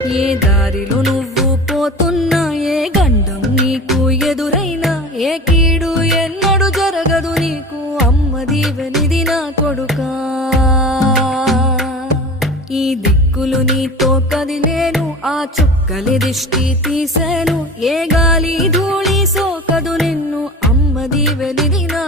ఏ దారిలో నువ్వు పోతున్నా, ఏ గండం నీకు ఎదురైనా, ఏ కీడు ఎన్నడు జరగదు నీకు, అమ్మ దీవెనిది నా కొడుకా. ఈ దిక్కులు నీతో కదిలేను, ఆ చుక్కలి దిష్టి తీసేను, ఏ గాలి ధూళి సోకదు నిన్ను, అమ్మ దీవెనిది నా